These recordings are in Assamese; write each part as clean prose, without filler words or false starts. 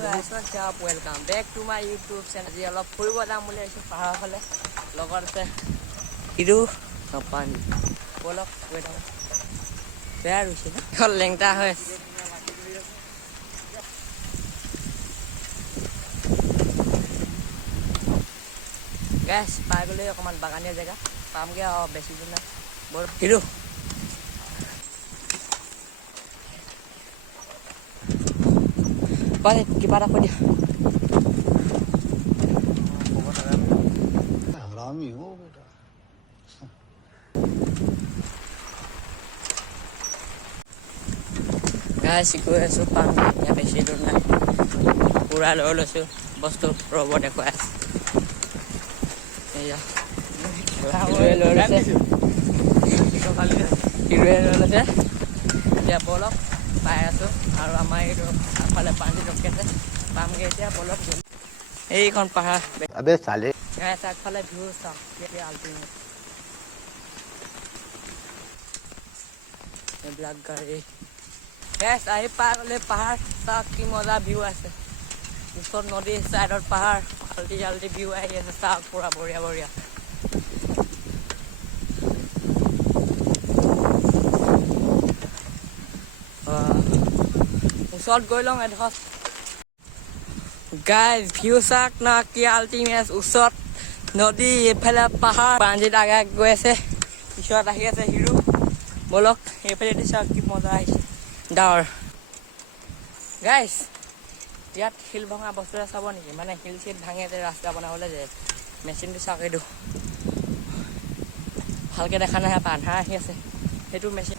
guys, what's up? Welcome back to my YouTube channel. আজি অলপ ফুৰিব যাম বুলি আহিছোঁ পাহাৰৰ ফালে লগত আছে হিৰো পানী বলক গৈ থাকোঁ বেয়া ৰুইছে ন লেংটা হৈ গাইছ পাই গ'লে অকণমান বাগানীয়া জেগা পামগৈ আৰু বেছি দূৰ নাই বৰ হিৰো পানী কিবা এটা কৈ দিয়া हरामी हो बेटा গাইছ গৈ আছোঁ পাম এতিয়া বেছি দূৰ নাই পূৰা লৈ লৈছোঁ বস্তু ৰ'ব দেখুৱাই আছে এয়া হিৰোৱে লৈ লৈছে এতিয়া বলক পাই আছোঁ আৰু আমাৰ এইটো আগফালে পানী ৰখি আছে পামগৈ এতিয়া বলক এইখন পাহাৰ अबे साले গাইছ আগফালে ভিউ চাওক এতিয়া আল্টিমেট এইবিলাক গাড়ী গাইছ আহি পাই গ'লে পাহাৰ চাওক কি মজা ভিউ আছে ওচৰত নদীৰ ছাইডত পাহাৰ আল্টি আল্টি ভিউ আহি আছে চাওক পুৰা বঢ়িয়া বঢ়িয়া ওচৰত গৈ লওঁ এডোখৰ গাইজ ভিউ চাওক না কি আল্টিমেট ওচৰত নদী এইফালে পাহাৰ পাঞ্জিত আগে গৈ আছে পিছত আহি আছে হিৰো বলক এইফালেদি চাওক কি মজা আহিছে ডাৱৰ গাইজ ইয়াত শিল ভঙা বস্তু এটা চাব নেকি মানে শিল চিল ভাঙে যে ৰাস্তা বনাবলৈ যে মেচিনটো চাওক এইটো ভালকৈ দেখা নাই আন্ধাৰ আহি আছে সেইটো মেচিন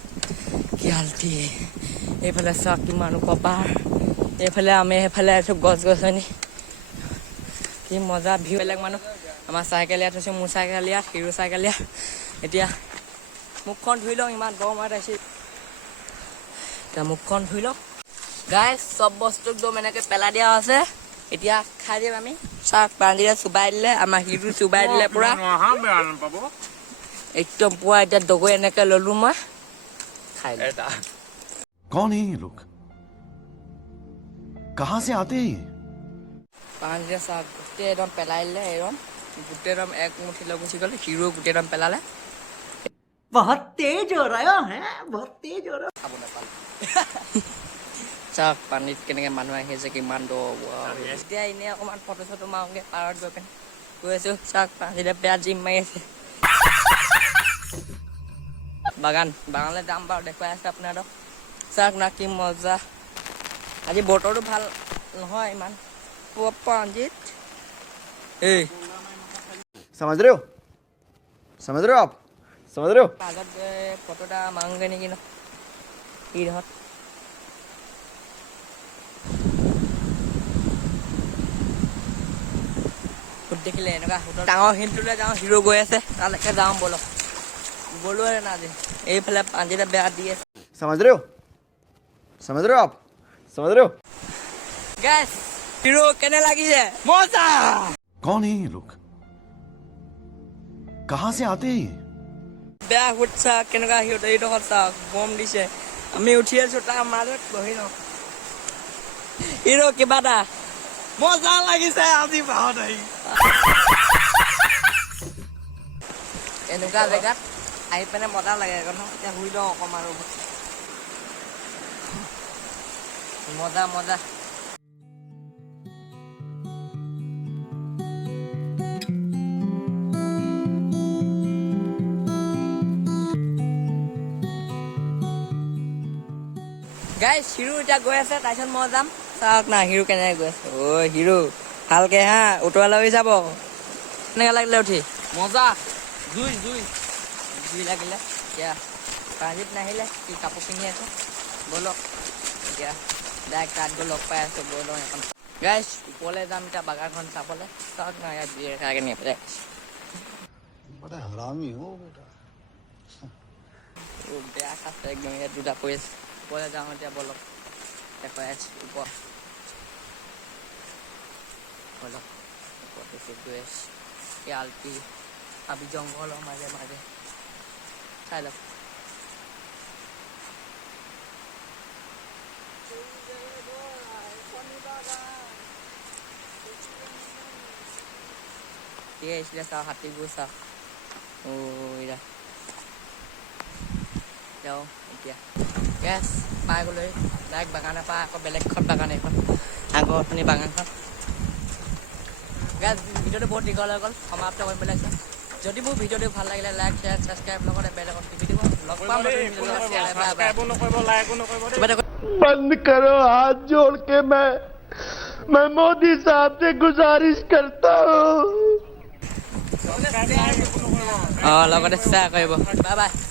কি আল্টি এইফালে চাওক কিমান ওখ পাহাৰ এইফালে আমি সেইফালে আছোঁ গছ গছনি কি মজা ভিউ বেলেগ মানুহ আমাৰ চাইকেল ইয়াত হৈছে মোৰ চাইকেল ইয়াত হিৰো চাইকেল ইয়াত এতিয়া মুখখন ধুই লওঁ ইমান গৰম হৈ আছে এতিয়া মুখখন ধুই লওঁ গাইজ চব বস্তু একদম এনেকৈ পেলাই দিয়া আছে এতিয়া খাই দিম আমি চাওক পাঞ্জিৰে চুবাই দিলে আমাৰ হিৰো চুবাই দিলে পূৰা একদম পুৱা এতিয়া দগৈ এনেকৈ ল'লোঁ মই খাই कौन है ये लोग कहाँ से आते हैं ये পাঞ্জিৰে চাওক গোটেই একদম পেলাই দিলে এইৰম গোটেই একদম এক মুঠি লৈ গুচি গ'ল হিৰো গোটেই একদম পেলালে बहुत तेज हो रहा है बहुत तेज हो रहा খাব নাপালে চাওক পানীত কেনেকৈ মানুহ আহি আছে কিমান দ এতিয়া এনেই অকণমান ফটো চটো মাৰোঁগৈ পাৰত গৈ পিনে গৈ আছোঁ চাওক পানীতে বেয়া জিম মাৰি আছে বাগানলৈ যাম বাৰু দেখুৱাই আছে আপোনাৰক চাওক না কি মজা আজি বতৰটো ভাল নহয় ইমান পাঞ্জিত এই समझ रहे हो आप समझ रहे हो মাজত গৈ ফটো এটা মাৰোঁগৈ নেকি ন ইহঁত ফুট দেখিলে এনেকুৱা হোটেল ডাঙৰ শিলটোলৈ যাওঁ হিৰো গৈ আছে তালৈকে যাওঁ বলক গ'লোৱে না আজি এইফালে পাঞ্জিতে বেয়া দি আছে समझ रहे हो आप समझ रहे हो গেছ হিৰো কেনে লাগিছে মজা कौन है ये लोग कहाँ से आते हैं ये বেয়া ফুট চাওক কেনেকুৱা সিহঁতে এইডোখৰত চাওক বম দিছে আমি উঠি আছোঁ তাৰ মাজত বহি লওঁ হিৰো কিবা এটা মজা লাগিছে আজি বাহত আহি এনেকুৱা জেগাত আহি পিনে মজা লাগে ন এতিয়া শুই লওঁ অকণমান মজা মজা গাইজ হিৰো এতিয়া গৈ আছে তাৰপিছত মই যাম চাওক না হিৰো কেনেকৈ গৈ আছে অ' হিৰো ভালকৈ হা উতৰা লৈ যাব কেনেকৈ লাগিলে উঠি মজা জুই লাগিলে এতিয়া পাঞ্জিত নাহিলে কি কাপোৰ পিন্ধি আছে ব'লক এতিয়া ডাইৰেক্ট তাত গৈ লগ পাই আছোঁ গৈ লওঁ এখন গাইজ ওপৰলৈ যাম এতিয়া বাগানখন চাবলৈ চাওক না ইয়াত বিয়ে খাই নি बड़ा हरामी हो बेटा বেয়া খাইছে একদম ইয়াত দুটা পৰি আছে ওপৰলৈ যাওঁ এতিয়া ব'লক দেখুৱাই আছোঁ ওপৰত ব'লক ওপৰতে গৈ আছোঁ এই আল্টি হাবি জংঘলৰ মাজে মাজে চাই লওক হাতী আহিছিলে চাওঁ হাতীবোৰ চাওঁ এয়া যাওঁ এতিয়া গেছ পাই গ'লৈ ডাইৰেক্ট বাগানৰ পৰা আকৌ বেলেগখন বাগান এইখন আগৰ অথনি বাগানখন গেছ ভিডিঅ'টো বহুত দীঘল হৈ গ'ল সমাপ্ত কৰি পেলাইছে যদি মোৰ ভিডিঅ'টো ভাল লাগিলে লাইক শ্বেয়াৰ ছাবস্ক্ৰাইব লগতে বেলেগত টিপি দিব লগ পাম बंद करो हाथ जोड़ के मैं मोदी साहब से गुजारिश करता हूँ লগতে শ্বেয়াৰ কৰিব বাই বাই